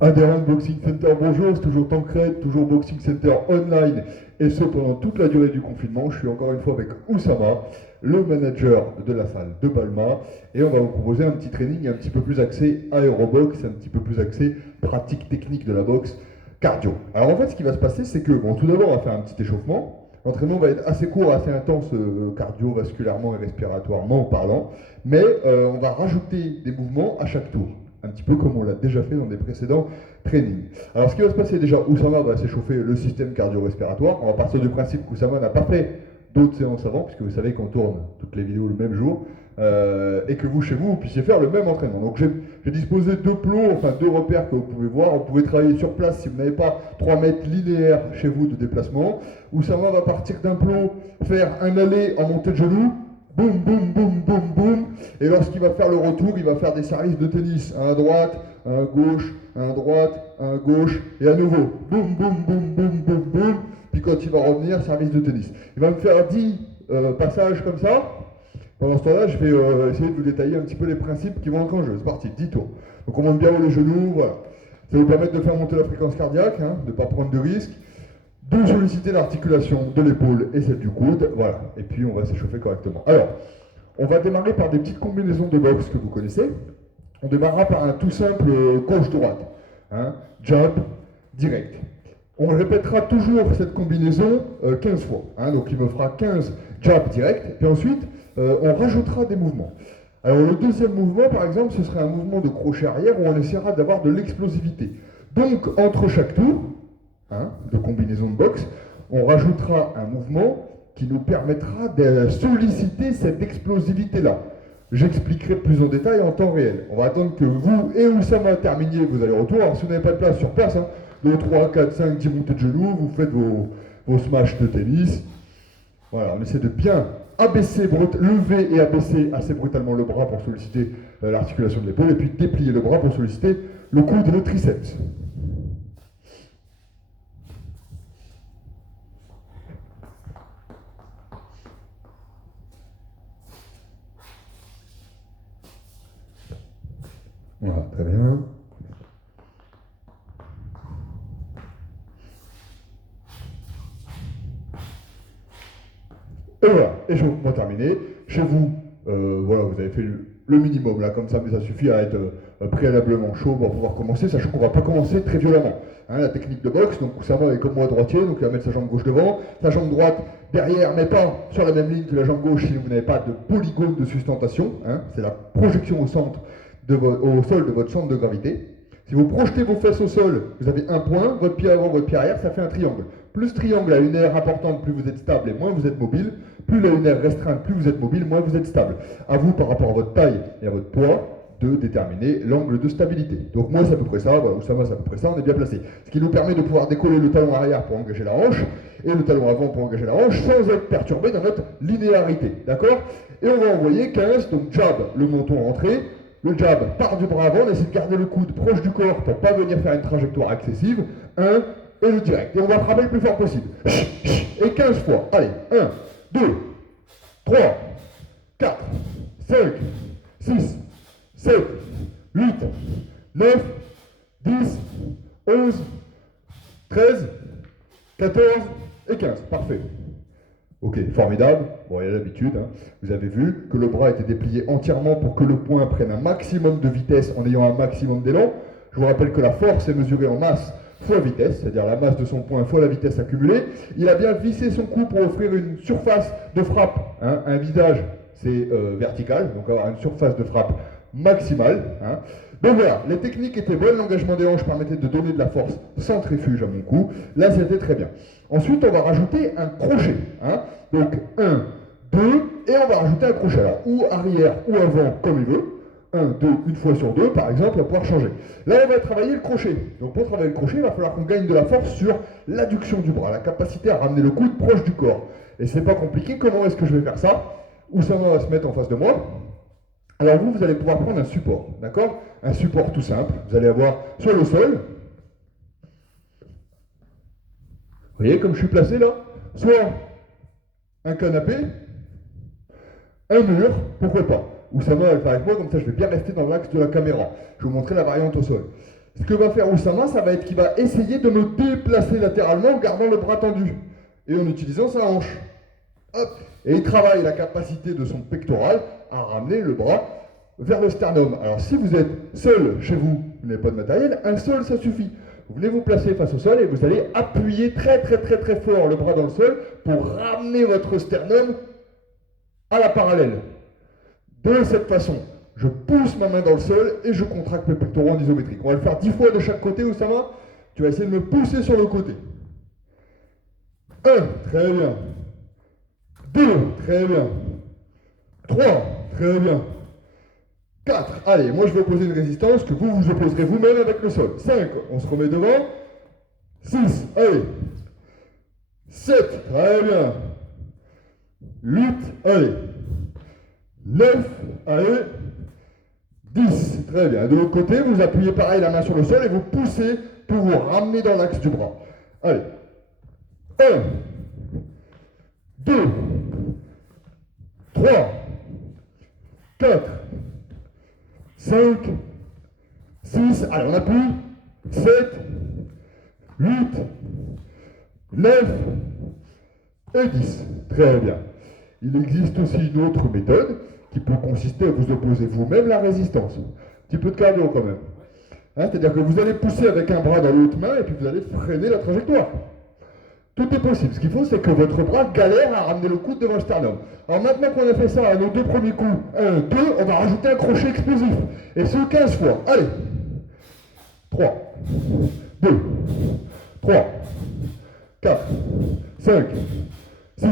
Adhérent de Boxing Center, bonjour, c'est toujours Tancred, toujours Boxing Center online, et ce pendant toute la durée du confinement. Je suis encore une fois avec Oussama, le manager de la salle de Balma, et on va vous proposer un petit training un petit peu plus axé aérobox, un petit peu plus axé pratique technique de la boxe, cardio. Alors en fait, ce qui va se passer, c'est que, bon, tout d'abord, on va faire un petit échauffement. L'entraînement va être assez court, assez intense, cardiovasculairement et respiratoirement parlant, mais on va rajouter des mouvements à chaque tour un petit peu comme on l'a déjà fait dans des précédents trainings. Alors ce qui va se passer déjà, Oussama va s'échauffer le système cardio-respiratoire. On va partir du principe qu'Oussama n'a pas fait d'autres séances avant, puisque vous savez qu'on tourne toutes les vidéos le même jour, et que vous, chez vous, vous puissiez faire le même entraînement. Donc j'ai disposé deux plots, enfin deux repères que vous pouvez voir. Vous pouvez travailler sur place si vous n'avez pas 3 mètres linéaires chez vous de déplacement. Oussama va partir d'un plot, faire un aller en montée de genoux, boum, boum, boum, boum, boum. Et lorsqu'il va faire le retour, il va faire des services de tennis. Un à droite, un à gauche, un à droite, un à gauche, et à nouveau. Boum, boum, boum, boum, boum, boum. Puis quand il va revenir, service de tennis. Il va me faire 10 passages comme ça. Pendant ce temps-là, je vais essayer de vous détailler un petit peu les principes qui vont entrer en jeu. C'est parti, 10 tours. Donc on monte bien haut les genoux, voilà. Ça va vous permettre de faire monter la fréquence cardiaque, hein, de ne pas prendre de risques, de solliciter l'articulation de l'épaule et celle du coude, voilà. Et puis on va s'échauffer correctement. Alors, on va démarrer par des petites combinaisons de boxe que vous connaissez. On démarrera par un tout simple gauche-droite. Hein, jab, direct. On répétera toujours cette combinaison 15 fois. Hein, donc il me fera 15 jab direct. Puis ensuite, on rajoutera des mouvements. Alors le deuxième mouvement, par exemple, ce serait un mouvement de crochet arrière où on essaiera d'avoir de l'explosivité. Donc entre chaque tour, hein, de combinaison de boxe, on rajoutera un mouvement qui nous permettra de solliciter cette explosivité-là. J'expliquerai plus en détail en temps réel. On va attendre que vous et Oussama terminiez vos allers-retours. Alors si vous n'avez pas de place sur place, hein, 2, 3, 4, 5, 10 montées de genoux, vous faites vos smash de tennis. Voilà, on essaie de bien lever et abaisser assez brutalement le bras pour solliciter l'articulation de l'épaule, et puis déplier le bras pour solliciter le coude et le triceps. Voilà, très bien. Et voilà, échauffement terminé. Chez vous, voilà, vous avez fait le minimum là, comme ça, mais ça suffit à être préalablement chaud pour pouvoir commencer, sachant qu'on ne va pas commencer très violemment. Hein, la technique de boxe, donc Oussama est comme moi droitier, donc il va mettre sa jambe gauche devant, sa jambe droite derrière, mais pas sur la même ligne que la jambe gauche si vous n'avez pas de polygone de sustentation. Hein, c'est la projection au sol de votre centre de gravité. Si vous projetez vos fesses au sol, vous avez un point, votre pied avant, votre pied arrière, ça fait un triangle. Plus triangle a une aire importante, plus vous êtes stable et moins vous êtes mobile. Plus la une aire restreinte, plus vous êtes mobile, moins vous êtes stable. À vous, par rapport à votre taille et à votre poids, de déterminer l'angle de stabilité. Donc moi c'est à peu près ça, voilà, Oussama c'est à peu près ça, on est bien placé. Ce qui nous permet de pouvoir décoller le talon arrière pour engager la hanche et le talon avant pour engager la hanche sans être perturbé dans notre linéarité. D'accord? Et on va envoyer 15, donc jab, le menton rentré, le jab part du bras avant, on essaie de garder le coude proche du corps pour ne pas venir faire une trajectoire excessive. 1 et le direct. Et on va frapper le plus fort possible. Et 15 fois. Allez, 1, 2, 3, 4, 5, 6, 7, 8, 9, 10, 11, 13, 14 et 15. Parfait. Ok, formidable. Bon, il y a l'habitude. Hein. Vous avez vu que le bras était déplié entièrement pour que le poing prenne un maximum de vitesse en ayant un maximum d'élan. Je vous rappelle que la force est mesurée en masse fois vitesse, c'est-à-dire la masse de son poing fois la vitesse accumulée. Il a bien vissé son cou pour offrir une surface de frappe. Hein. Un visage, c'est vertical, donc avoir une surface de frappe maximale. Hein. Donc voilà, les techniques étaient bonnes, l'engagement des hanches permettait de donner de la force centrifuge à mon cou. Là, c'était très bien. Ensuite, on va rajouter un crochet. Hein. Donc 1, 2, et on va rajouter un crochet là, ou arrière ou avant, comme il veut. 1, 2, une fois sur deux, par exemple, on va pouvoir changer. Là, on va travailler le crochet. Donc pour travailler le crochet, il va falloir qu'on gagne de la force sur l'adduction du bras, la capacité à ramener le coude proche du corps. Et c'est pas compliqué, comment est-ce que je vais faire ça? Oussama va se mettre en face de moi. Alors vous allez pouvoir prendre un support, d'accord? Un support tout simple. Vous allez avoir soit le sol, vous voyez comme je suis placé là, soit un canapé, un mur, pourquoi pas. Oussama va le faire avec moi, comme ça je vais bien rester dans l'axe de la caméra. Je vais vous montrer la variante au sol. Ce que va faire Oussama, ça va être qu'il va essayer de me déplacer latéralement en gardant le bras tendu et en utilisant sa hanche. Hop. Et il travaille la capacité de son pectoral à ramener le bras vers le sternum. Alors si vous êtes seul chez vous, vous n'avez pas de matériel, un sol ça suffit. Vous venez vous placer face au sol et vous allez appuyer très fort le bras dans le sol pour ramener votre sternum à la parallèle. De cette façon, je pousse ma main dans le sol et je contracte mes pectoraux en isométrique. On va le faire 10 fois de chaque côté, Oussama. Tu vas essayer de me pousser sur le côté. 1, très bien. 2, très bien. 3, très bien. 4, allez, moi je vais opposer une résistance que vous vous opposerez vous-même avec le sol. 5, on se remet devant. 6, allez. 7, très bien. 8, allez. 9, allez. 10, très bien. De l'autre côté, vous appuyez pareil la main sur le sol et vous poussez pour vous ramener dans l'axe du bras. Allez. 1, 2, 3, 4, 5, 6, allez, on appuie, 7, 8, 9 et 10. Très bien. Il existe aussi une autre méthode qui peut consister à vous opposer vous-même la résistance. Un petit peu de cardio quand même. Hein, c'est-à-dire que vous allez pousser avec un bras dans l'autre main et puis vous allez freiner la trajectoire. Tout est possible. Ce qu'il faut, c'est que votre bras galère à ramener le coude devant le sternum. Alors maintenant qu'on a fait ça à nos 2 premiers coups, 1, 2, on va rajouter un crochet explosif. Et ce 15 fois. Allez. 3, 2, 3, 4, 5, 6,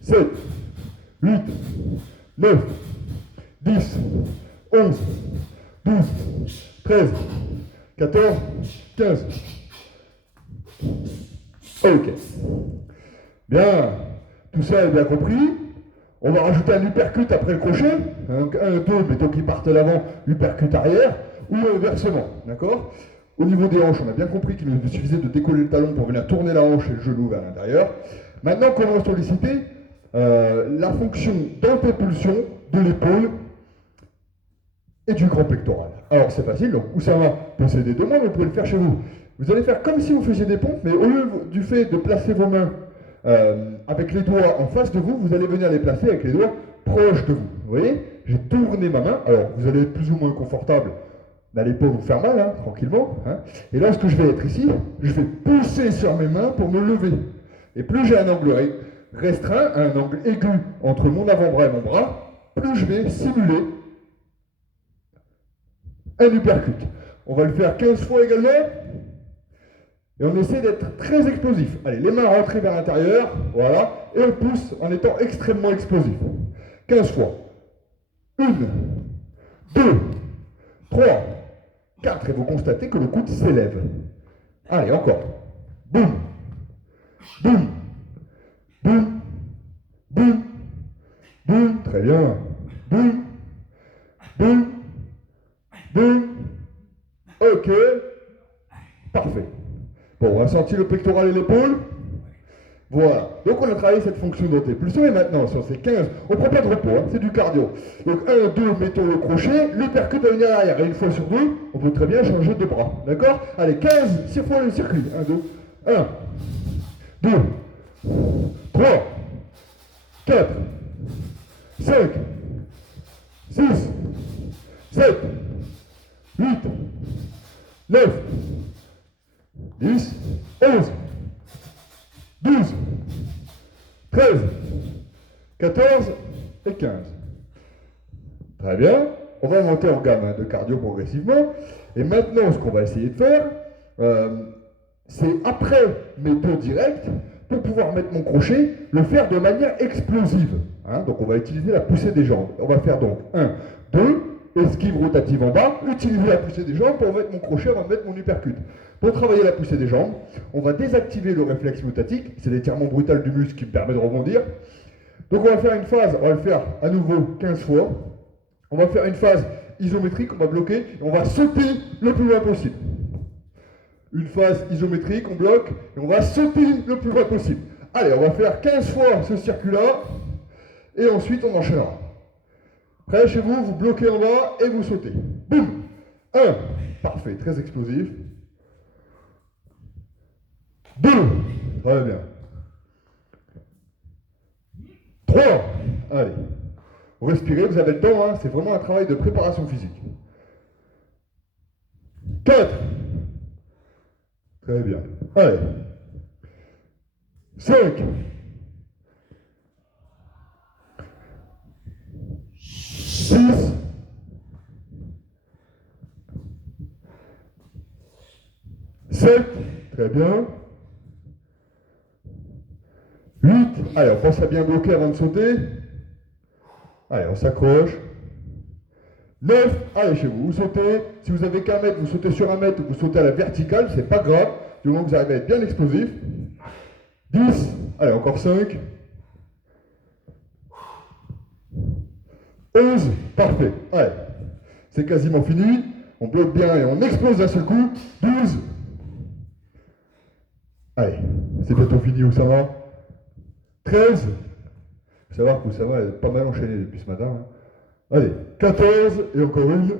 7, 8, 9, 10, 11, 12, 13, 14, 15. Ok. Bien. Tout ça est bien compris. On va rajouter un uppercut après le crochet. Un, 2, mettons qu'il parte l'avant, uppercut arrière, ou inversement. D'accord? Au niveau des hanches, on a bien compris qu'il nous suffisait de décoller le talon pour venir tourner la hanche et le genou vers l'intérieur. Maintenant, comment solliciter la fonction d'antépulsion de l'épaule et du grand pectoral. Alors c'est facile, donc Oussama peut s'aider de moi, mais vous pouvez le faire chez vous. Vous allez faire comme si vous faisiez des pompes, mais au lieu du fait de placer vos mains avec les doigts en face de vous, vous allez venir les placer avec les doigts proches de vous. Vous voyez? J'ai tourné ma main, alors vous allez être plus ou moins confortable, n'allez pas vous faire mal, hein, tranquillement. Hein. Et lorsque je vais être ici, je vais pousser sur mes mains pour me lever. Et plus j'ai un angle restreint, un angle aigu entre mon avant-bras et mon bras, plus je vais simuler un uppercut. On va le faire 15 fois également. Et on essaie d'être très explosif. Allez, les mains rentrées vers l'intérieur, voilà, et on pousse en étant extrêmement explosif. 15 fois. 1, 2, 3, 4, et vous constatez que le coude s'élève. Allez, encore. Boum, boum, boum, boum, boum, très bien. Boum, boum, boum. Ok, parfait. Bon, on a senti le pectoral et l'épaule. Voilà. Donc on a travaillé cette fonction d'antépulsion et maintenant sur ces 15, on ne prend pas de repos, hein, c'est du cardio. Donc 1, 2, mettons le crochet, l'uppercut va venir derrière. Et une fois sur 2, on peut très bien changer de bras. D'accord? Allez, 15, 6 fois le circuit. 1, 2, 1, 2, 3, 4, 5, 6, 7, 8, 9, 10, 11, 12, 13, 14 et 15. Très bien. On va monter en gamme de cardio progressivement. Et maintenant, ce qu'on va essayer de faire, c'est après mes 2 directs, pour pouvoir mettre mon crochet, le faire de manière explosive. Hein, donc on va utiliser la poussée des jambes. On va faire donc 1, 2, esquive rotative en bas, utiliser la poussée des jambes pour mettre mon crochet avant de mettre mon uppercut. Pour travailler la poussée des jambes, on va désactiver le réflexe myotatique, c'est l'étirement brutal du muscle qui me permet de rebondir. Donc on va faire une phase, on va le faire à nouveau 15 fois. On va faire une phase isométrique, on va bloquer, et on va sauter le plus loin possible. Une phase isométrique, on bloque, et on va sauter le plus loin possible. Allez, on va faire 15 fois ce circuit-là, et ensuite on enchaînera. Prêt chez vous, vous bloquez en bas, et vous sautez. Boum! 1, parfait, très explosif. 2, très bien. 3, allez. Vous respirez, vous avez le temps, hein, c'est vraiment un travail de préparation physique. 4, très bien. Allez. 5, 6, 7, très bien. 8, allez, on pense à bien bloquer avant de sauter. Allez, on s'accroche. 9, allez chez vous, vous sautez. Si vous avez qu'un mètre, vous sautez sur un mètre, vous sautez à la verticale, c'est pas grave, du moment que vous arrivez à être bien explosif. 10, allez, encore 5. 11, parfait. Allez, c'est quasiment fini. On bloque bien et on explose d'un seul coup. 12. Allez, c'est bientôt fini, Oussama. 13. Il faut savoir qu'Oussama est pas mal enchaîné depuis ce matin. Hein. Allez, 14 et encore une.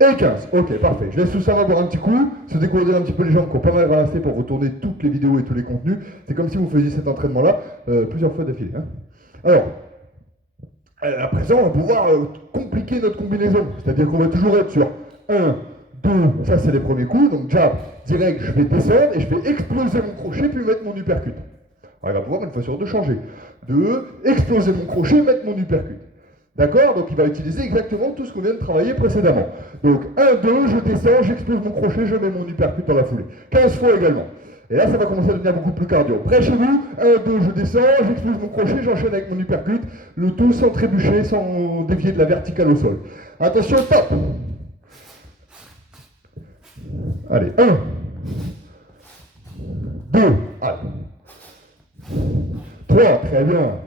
Et 15. Ok, parfait. Je laisse Oussama boire un petit coup, se décourdir un petit peu les jambes qui ont pas mal ramassé pour retourner toutes les vidéos et tous les contenus. C'est comme si vous faisiez cet entraînement-là plusieurs fois d'affilée. Hein. Alors, à présent, on va pouvoir compliquer notre combinaison. C'est-à-dire qu'on va toujours être sur 1, 2, ça c'est les premiers coups. Donc jab, direct, je vais descendre et je vais exploser mon crochet puis mettre mon uppercut. Alors, il va pouvoir une fois sur deux changer. 2, exploser mon crochet, mettre mon uppercut. D'accord? Donc il va utiliser exactement tout ce qu'on vient de travailler précédemment. Donc 1, 2, je descends, j'explose mon crochet, je mets mon uppercut dans la foulée. 15 fois également. Et là, ça va commencer à devenir beaucoup plus cardio. Prêt chez vous? 1, 2, je descends, j'explose mon crochet, j'enchaîne avec mon uppercut. Le tout sans trébucher, sans dévier de la verticale au sol. Attention, top! Allez, 1, 2, allez. 3, très bien.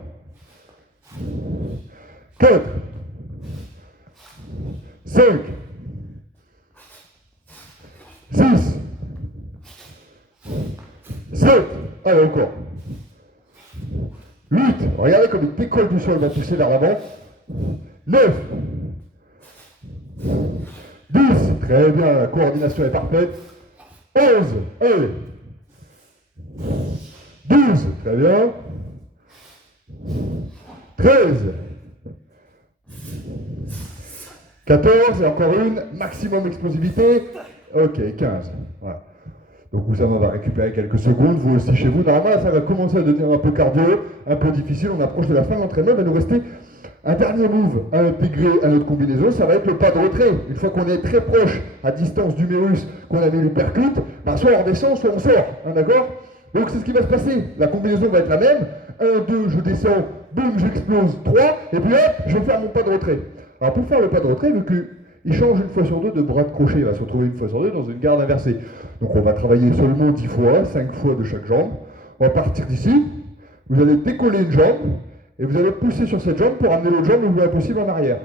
4, 5, 6, 7, allez encore. 8, regardez comme il décolle du sol, il va pousser vers l'avant. 9, 10, très bien, la coordination est parfaite. 11, allez. 12, très bien. 13, 14, et encore une, maximum explosivité. Ok, 15. Voilà. Donc Oussama va récupérer quelques secondes, vous aussi chez vous. Normalement, ça va commencer à devenir un peu cardio, un peu difficile. On approche de la fin de l'entraînement. Il va nous rester un dernier move à intégrer à notre combinaison. Ça va être le pas de retrait. Une fois qu'on est très proche, à distance du mérus, qu'on a mis le percute, bah soit on redescend, soit on sort. Hein, d'accord? Donc c'est ce qui va se passer. La combinaison va être la même. 1, 2, je descends, boum, j'explose. 3, et puis hop, je vais faire mon pas de retrait. Alors pour faire le pas de retrait, vu qu'il change une fois sur deux de bras de crochet, il va se retrouver une fois sur deux dans une garde inversée. Donc on va travailler seulement 10 fois, 5 fois de chaque jambe. On va partir d'ici. Vous allez décoller une jambe, et vous allez pousser sur cette jambe pour amener l'autre jambe le plus possible en arrière.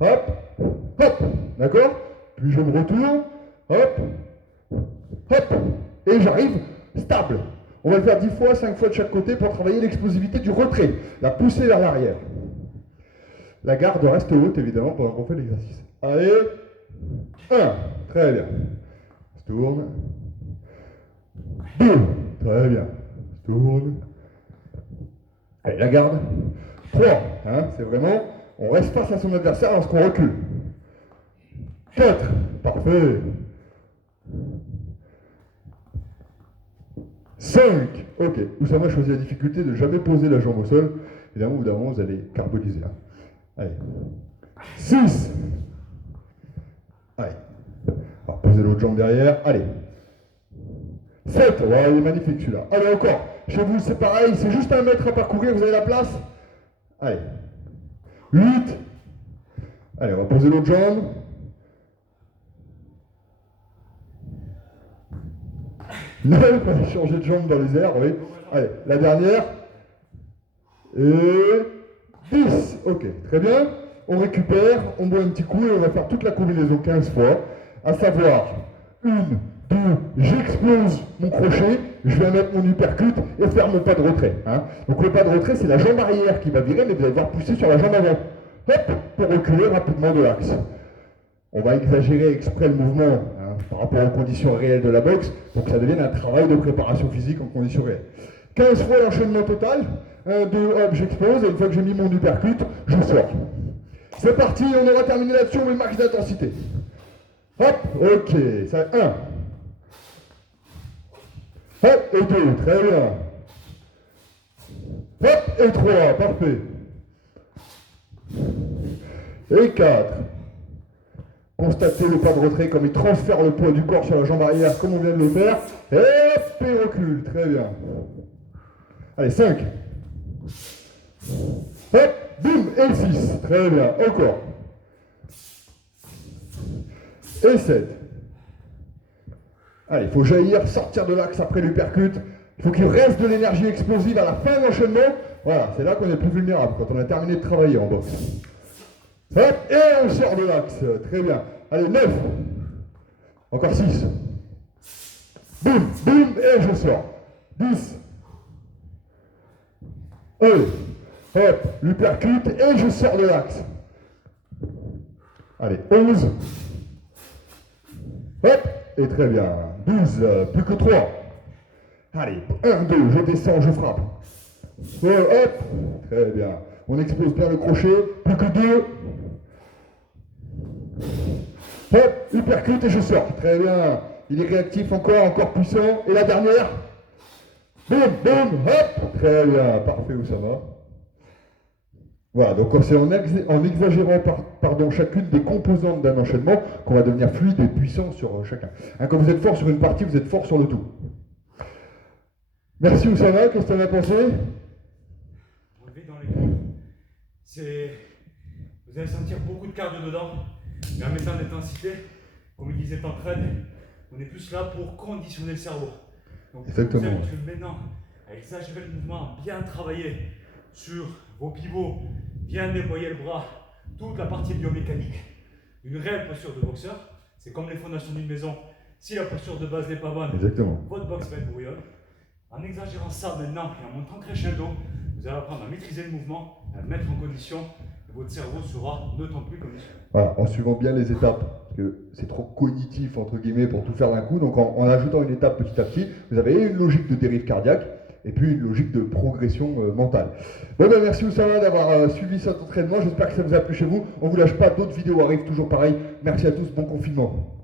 Hop, hop, d'accord? Puis je me retourne, hop, hop, et j'arrive stable. On va le faire 10 fois, 5 fois de chaque côté pour travailler l'explosivité du retrait, la poussée vers l'arrière. La garde reste haute, évidemment, pendant qu'on fait l'exercice. Allez, 1, très bien. Se tourne. 2, très bien. Se tourne. Allez, la garde. 3, hein, c'est vraiment, on reste face à son adversaire lorsqu'on recule. 4, parfait. 5, ok. Oussama a choisi la difficulté de ne jamais poser la jambe au sol. Évidemment, au bout d'un moment, vous allez carboniser. Hein. Allez. 6. Allez. On va poser l'autre jambe derrière. Allez. 7. Ouais, il est magnifique celui-là. Allez, encore. Chez vous, c'est pareil. C'est juste 1 mètre à parcourir. Vous avez la place. Allez. 8. Allez, on va poser l'autre jambe. 9, on va changer de jambe dans les airs, oui. Allez, la dernière. Et 10. Ok, très bien. On récupère, on boit un petit coup et on va faire toute la combinaison 15 fois. À savoir, 1, 2, j'explose mon crochet, je vais mettre mon uppercut et faire mon pas de retrait. Hein. Donc le pas de retrait, c'est la jambe arrière qui va virer, mais vous allez devoir pousser sur la jambe avant. Hop, pour reculer rapidement de l'axe. On va exagérer exprès le mouvement hein, par rapport aux conditions réelles de la boxe pour que ça devienne un travail de préparation physique en conditions réelles. 15 fois l'enchaînement total. 1, 2, hop, j'explose. Et une fois que j'ai mis mon uppercut, je sors. C'est parti, on aura terminé là-dessus, on met le max d'intensité. Hop, ok. Ça, 1. Hop, et 2, très bien. Hop, et 3, parfait. Et 4. Constatez le pas de retrait comme il transfère le poids du corps sur la jambe arrière comme on vient de le faire. Et hop, et recule, très bien. Allez, 5. Hop, boum, et 6, très bien, encore. Et 7. Allez, il faut jaillir, sortir de l'axe après l'uppercut. Il faut qu'il reste de l'énergie explosive à la fin de l'enchaînement. Voilà, c'est là qu'on est plus vulnérable, quand on a terminé de travailler en boxe. Hop, et on sort de l'axe. Très bien. Allez, 9. Encore 6. Boum, boum, et je sors. 10. Allez, hop, l'uppercut, et je sors de l'axe. Allez, 11. Hop, et très bien. 12, plus que 3. Allez, 1, 2, je descends, je frappe. Hop, très bien. On explose bien le crochet, plus que 2. Hop, uppercut et je sors. Très bien. Il est réactif encore puissant. Et la dernière. Boum, boum, hop. Très bien. Parfait, Oussama. Voilà, donc c'est en exagérant chacune des composantes d'un enchaînement qu'on va devenir fluide et puissant sur chacun. Hein, quand vous êtes fort sur une partie, vous êtes fort sur le tout. Merci Oussama, qu'est-ce que tu en as pensé? On vit dans les groupes. Vous allez sentir beaucoup de cardio dedans, mais en mettant d'intensité, comme il disait Tancred, on est plus là pour conditionner le cerveau. Donc exactement. Vous êtes maintenant à exagérer le mouvement, bien travailler sur vos pivots, bien déployer le bras, toute la partie biomécanique. Une réelle posture de boxeur, c'est comme les fondations d'une maison. Si la posture de base n'est pas bonne, exactement, votre boxe va être brouillonne. En exagérant ça maintenant et en montant crescendo, vous allez apprendre à maîtriser le mouvement, à le mettre en condition, et votre cerveau sera d'autant plus conditionné. Voilà, en suivant bien les étapes, parce que c'est trop cognitif entre guillemets pour tout faire d'un coup, donc en ajoutant une étape petit à petit, vous avez une logique de dérive cardiaque et puis une logique de progression mentale. Bon ben merci Oussama d'avoir suivi cet entraînement, j'espère que ça vous a plu chez vous. On ne vous lâche pas, d'autres vidéos arrivent toujours pareil. Merci à tous, bon confinement.